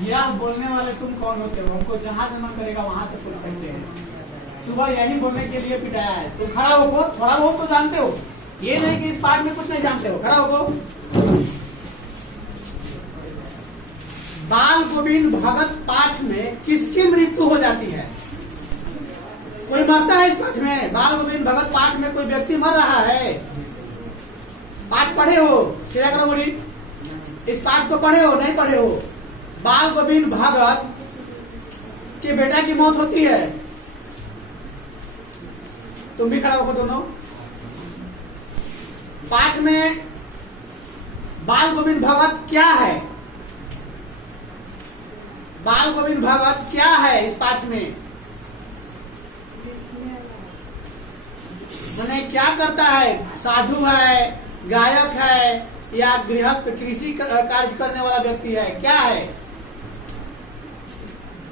यह बोलने वाले तुम कौन होते हो? हमको जहाँ से मन करेगा वहां से पूछ सकते हैं। सुबह यही बोलने के लिए पिटाया है। तुम खड़ा हो, थोड़ा बहुत तो जानते हो, ये नहीं कि इस पाठ में कुछ नहीं जानते हो। खड़ा हो। बाल गोविंद भगत पाठ में किसकी मृत्यु हो जाती है? कोई मरता है इस पाठ में? बाल गोविंद भगत पाठ में कोई व्यक्ति मर रहा है? पाठ पढ़े हो? सीधा करो बोली। इस पाठ को पढ़े हो? नहीं पढ़े हो? बाल गोविंद भगत के बेटा की मौत होती है। तुम भी खड़ा हो दोनों। पाठ में बाल गोविंद भगत क्या है? बाल गोविंद भगत क्या है इस पाठ में? मैंने क्या करता है? साधु है, गायक है, या गृहस्थ कृषि कार्य करने वाला व्यक्ति है? क्या है?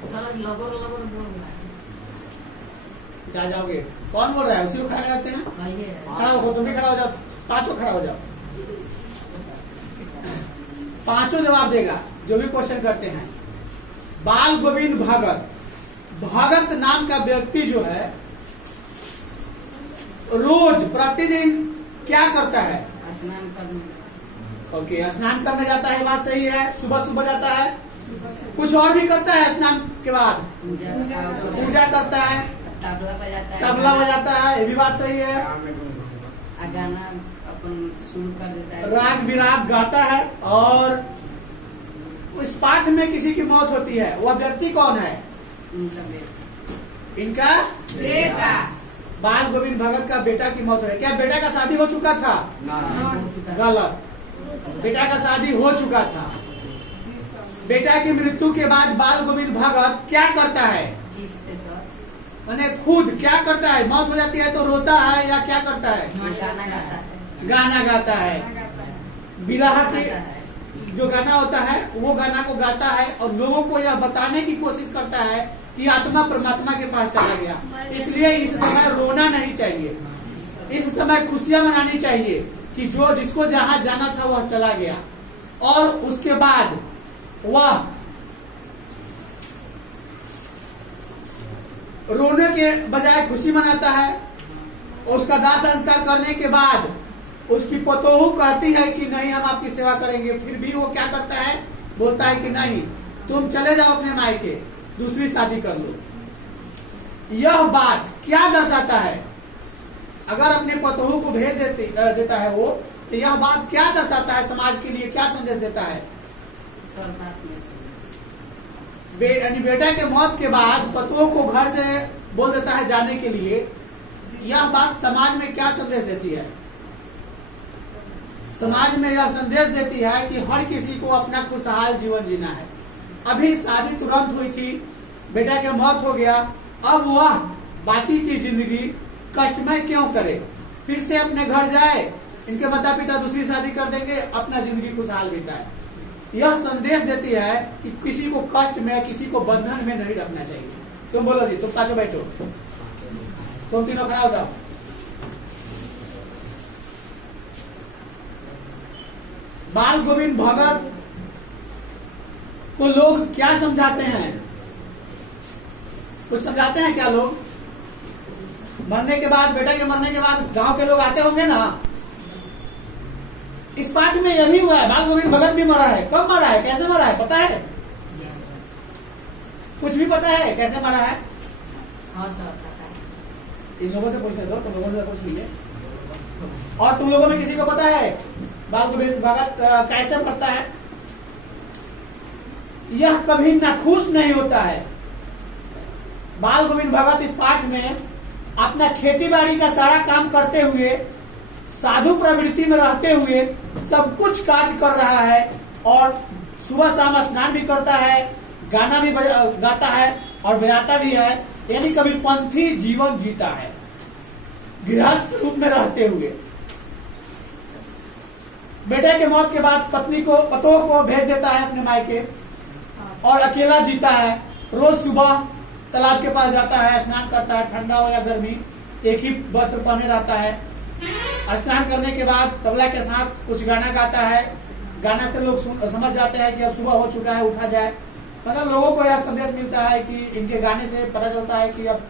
लबर बोल रहा है। क्या जाओगे? कौन बोल रहा है? उसी को खड़ा करते हैं। खड़ा हो, तुम भी खड़ा हो जाओ। पांचों खड़ा हो जाओ। पांचों जवाब देगा जो भी क्वेश्चन करते हैं। बाल गोविंद भगत, भगत नाम का व्यक्ति जो है रोज प्रतिदिन क्या करता है? स्नान करने। ओके, स्नान करने जाता है, बात सही है। सुबह सुबह जाता है। कुछ और भी करता है स्नान के बाद? पूजा करता है, तबला बजाता है, ये भी बात सही है। गाना अपन शुरू कर देता है, राग विराग गाता है। और इस पाठ में किसी की मौत होती है, वह व्यक्ति कौन है? इनका बेटा। बाल गोविंद भगत का बेटा की मौत है। क्या बेटा का शादी हो चुका था? गलत। बेटा का शादी हो चुका था। बेटा की मृत्यु के बाद बाल गोविंद भगत क्या करता है? किससे सर? मैंने खुद क्या करता है? मौत हो जाती है तो रोता है या क्या करता है? गाना गाता है। गाना गाता है। विरह के जो गाना होता है वो गाना को गाता है और लोगों को यह बताने की कोशिश करता है कि आत्मा परमात्मा के पास चला गया। इसलिए इस समय रोना नहीं चाहिए, इस समय खुशियां मनानी चाहिए कि जो जिसको जहां जाना था वह चला गया। और उसके बाद वह रोने के बजाय खुशी मनाता है। और उसका दाह संस्कार करने के बाद उसकी पतोहू कहती है कि नहीं हम आपकी सेवा करेंगे, फिर भी वो क्या करता है? बोलता है कि नहीं, तुम चले जाओ अपने मायके, दूसरी शादी कर लो। यह बात क्या दर्शाता है? अगर अपने पतोहू को भेज देता है वो, तो यह बात क्या दर्शाता है? समाज के लिए क्या संदेश देता है? सर बात नहीं यानी बेटा के मौत के बाद पतों को घर से बोल देता है जाने के लिए। यह बात समाज में क्या संदेश देती है? समाज में यह संदेश देती है कि हर किसी को अपना खुशहाल जीवन जीना है। अभी शादी तुरंत हुई थी, बेटा के मौत हो गया, अब वह बाकी की जिंदगी कष्टमय क्यों करे? फिर से अपने घर जाए, इनके माता पिता दूसरी शादी कर देंगे, अपना जिंदगी खुशहाल बिताए। यह संदेश देती है कि किसी को कष्ट में, किसी को बंधन में नहीं रखना चाहिए। तुम बोलो जी, तुम पांचों बैठो, तुम तीनों खड़ा हो जाओ। बाल गोविंद भगत को लोग क्या समझाते हैं? कुछ समझाते हैं क्या लोग? मरने के बाद, बेटा के मरने के बाद गांव के लोग आते होंगे ना। इस पाठ में यह भी हुआ है, बाल गोविंद भगत भी मरा है। कब मरा है, कैसे मरा है, पता है? कुछ भी पता है कैसे मरा है? हाँ सर पता है। इन लोगों से पूछने दो, तुम लोगों से पूछ लीजिए। और तुम लोगों में किसी को पता है बाल गोविंद भगत कैसे मरता है? यह कभी नाखुश नहीं होता है। बाल गोविंद भगत इस पाठ में अपना खेती बाड़ी का सारा काम करते हुए, साधु प्रवृत्ति में रहते हुए सब कुछ कार्य कर रहा है और सुबह शाम स्नान भी करता है, गाना भी गाता है और बजाता भी है। यानी कभी पंथी जीवन जीता है गृहस्थ रूप में रहते हुए। बेटे के मौत के बाद पतों को भेज देता है अपने मायके और अकेला जीता है। रोज सुबह तालाब के पास जाता है, स्नान करता है, ठंडा हो या गर्मी, एक ही वस्त्र पहने रहता है। स्नान करने के बाद तबला के साथ कुछ गाना गाता है। गाना से लोग समझ जाते हैं कि अब सुबह हो चुका है, उठा जाए। मतलब लोगों को यह संदेश मिलता है कि इनके गाने से पता चलता है कि अब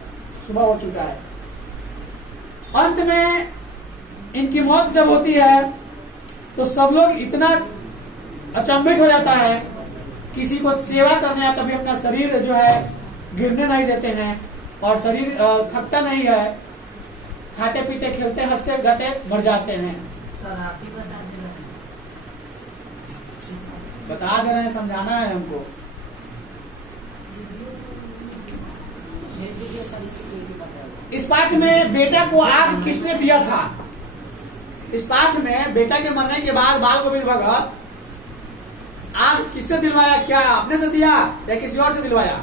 सुबह हो चुका है। अंत में इनकी मौत जब होती है तो सब लोग इतना अचंभित हो जाता है, किसी को सेवा करने या कभी अपना शरीर जो है गिरने नहीं देते हैं और शरीर थकता नहीं है, खाते पीते खेलते हंसते गाते मर जाते हैं। सर आप ही बता दे रहे हैं, समझाना है हमको। इस पाठ में बेटा को आग किसने दिया था? इस पाठ में बेटा के मरने के बाद बाल गोविंद भगत आग किससे दिलवाया? क्या अपने से दिया या किसी और से दिलवाया?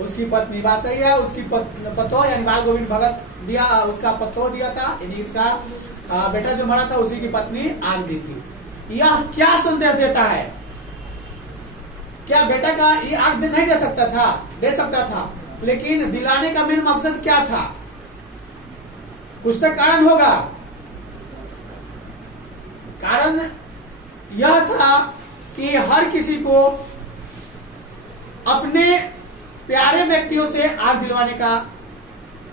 उसकी पत्नी। बात सही है, उसकी पतो यानी बाल गोविंद भगत दिया, उसका पतो दिया था, यानी इसका बेटा जो मरा था उसी की पत्नी आग दी थी। यह क्या संदेश देता है? क्या बेटा का ये आग नहीं दे सकता था? दे सकता था, लेकिन दिलाने का मेन मकसद क्या था? कुछ तो कारण होगा। कारण यह था कि हर किसी को अपने प्यारे व्यक्तियों से आग दिलवाने का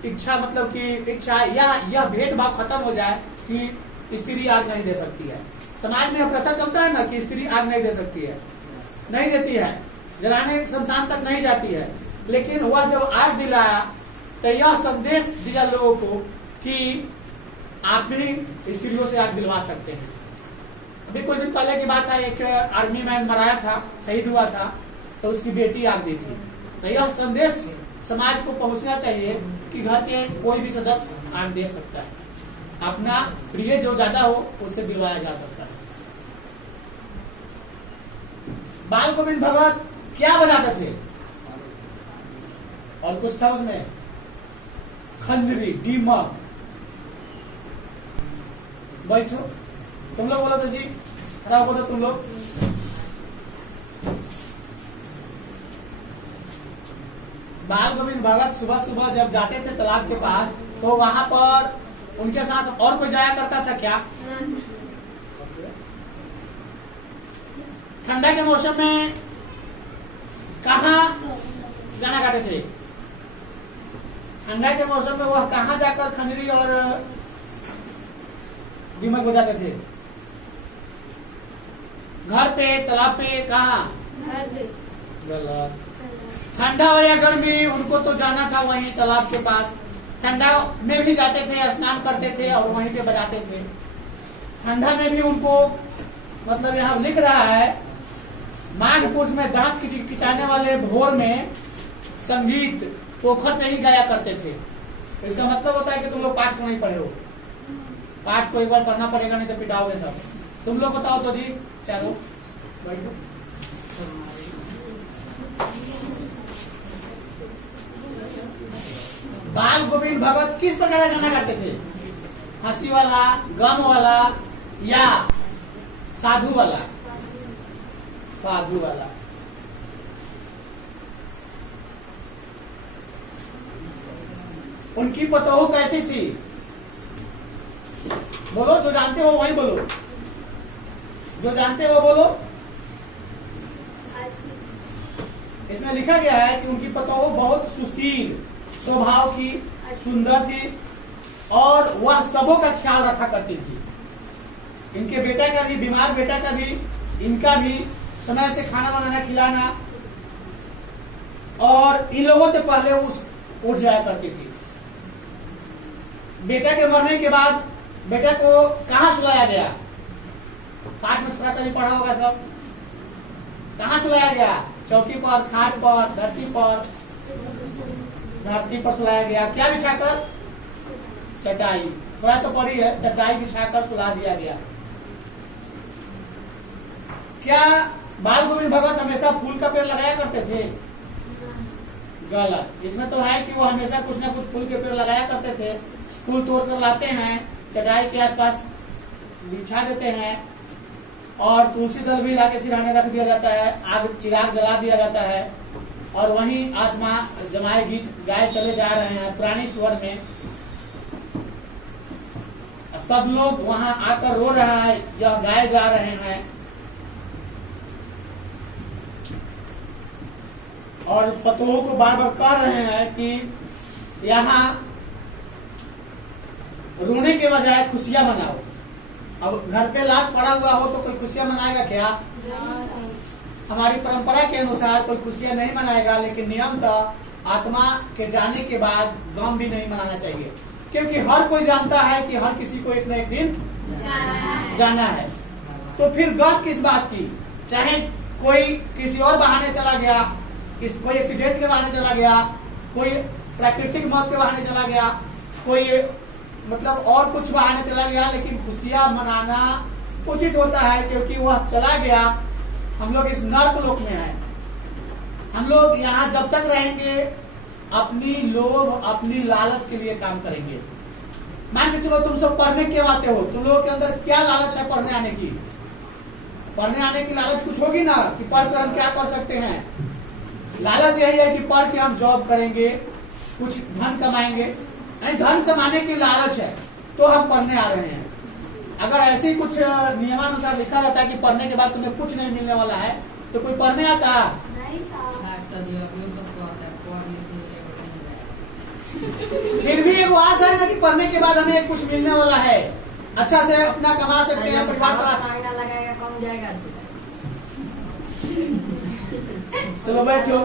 इच्छा, मतलब कि इच्छा यह भेदभाव खत्म हो जाए कि स्त्री आग नहीं दे सकती है। समाज में प्रथा चलता है ना कि स्त्री आग नहीं दे सकती है, नहीं देती है, जलाने शमशान तक नहीं जाती है। लेकिन वह जब आग दिलाया तो यह संदेश दिया लोगों को कि आप भी स्त्रियों से आग दिलवा सकते हैं। अभी कुछ दिन पहले की बात है, एक आर्मी मैन मराया था, शहीद हुआ था, तो उसकी बेटी आग दी थी। तो यह संदेश समाज को पहुंचना चाहिए कि घर के कोई भी सदस्य आग दे सकता है, अपना प्रिय जो ज्यादा हो उससे दिलवाया जा सकता है। बाल गोविंद भगत क्या बनाते थे? और कुछ था उसमें, खंजरी, दीमक। बैठो, तुम लोग बोलो तो जी, खराब बोलो तुम लोग। बाल गोविंद भगत सुबह सुबह जब जाते थे तालाब के पास, तो वहां पर उनके साथ और कोई जाया करता था क्या? ठंडा के मौसम में कहाँ गाना गाते थे? ठंडा के मौसम में वह कहाँ जाकर खंजरी और दीमक बजाते थे? घर पे, तालाब पे, कहाँ? गलत। ठंडा हो या गर्मी, उनको तो जाना था वहीं तालाब के पास। ठंडा में भी जाते थे, स्नान करते थे और वहीं पे बजाते थे। ठंडा में भी उनको, मतलब यहाँ लिख रहा है, माघ पुष में दांत किचाने वाले भोर में संगीत पोखर में ही गाया करते थे। इसका मतलब होता है कि तुम लोग पाठ को नहीं पढ़े हो। पाठ को एक बार पढ़ना पड़ेगा, नहीं तो पिटाओगे सब। तुम लोग बताओ तो जी, चलो बैठो। बाल गोविंद भगत किस प्रकार का गाना गाते थे? हंसी वाला, गम वाला या साधु वाला? साधु वाला। उनकी पतोहू कैसी थी? बोलो, जो जानते हो वही बोलो, जो जानते हो बोलो। इसमें लिखा गया है कि उनकी पतोहू बहुत सुशील स्वभाव की, सुंदर थी और वह सबों का ख्याल रखा करती थी। इनके बेटा का भी, बीमार बेटा का भी, इनका भी समय से खाना बनाना, खिलाना, और इन लोगों से पहले उठ जाया करती थी। बेटा के मरने के बाद बेटा को कहाँ सुलाया गया? पाठ में थोड़ा सा भी पढ़ा होगा सब। कहाँ सुलाया गया? चौकी पर, खाट पर, धरती पर। धरती पर सुलाया गया। क्या बिछाकर? चटाई। थोड़ा सा पड़ी है, चटाई बिछाकर सुला दिया गया। क्या बाल गोविंद भगत हमेशा फूल का पेड़ लगाया करते थे? गलत। इसमें तो है कि वो हमेशा कुछ ना कुछ फूल के पेड़ लगाया करते थे। फूल तोड़ कर लाते हैं, चटाई के आसपास बिछा देते हैं, और तुलसी दल भी लाके सिरहाने रख दिया जाता है, आग चिराग जला दिया जाता है, और वहीं आसमां जमाए गीत गाए चले जा रहे हैं पुरानी स्वर में। सब लोग वहां आकर रो रहा है, यह गाए जा रहे हैं। और पतों को बार बार कह रहे हैं कि यहाँ रोने के बजाय खुशियां मनाओ। अब घर पे लाश पड़ा हुआ हो तो कोई खुशियां मनाएगा क्या? हमारी परंपरा के अनुसार कोई खुशियां नहीं मनाएगा, लेकिन नियमतः आत्मा के जाने के बाद गम भी नहीं मनाना चाहिए, क्योंकि हर कोई जानता है कि हर किसी को एक न एक दिन जाना है। तो फिर गम किस बात की? चाहे कोई किसी और बहाने चला गया, कोई एक्सीडेंट के बहाने चला गया, कोई प्राकृतिक मौत के बहाने चला गया, कोई मतलब और कुछ बहाने चला गया, लेकिन खुशियां मनाना उचित होता है, क्योंकि वह चला गया। हम लोग इस नर्क लोक में हैं। हम लोग यहाँ जब तक रहेंगे अपनी लोभ, अपनी लालच के लिए काम करेंगे। मान के चलो तुम सब पढ़ने क्यों आते हो? तुम लोगों के अंदर क्या लालच है पढ़ने आने की? पढ़ने आने की लालच कुछ होगी ना, कि पढ़ कर हम क्या कर सकते हैं? लालच यही है कि पढ़ के हम जॉब करेंगे, कुछ धन कमाएंगे। धन कमाने की लालच है तो हम पढ़ने आ रहे हैं। अगर ऐसे ही कुछ नियमानुसार लिखा रहता है कि पढ़ने के बाद तुम्हें कुछ नहीं मिलने वाला है, तो कोई पढ़ने आता? फिर भी एक आशा है ना कि पढ़ने के बाद हमें कुछ मिलने वाला है, अच्छा से अपना कमा सकते हैं, लगाएगा कम जाएगा। चलो बैठो।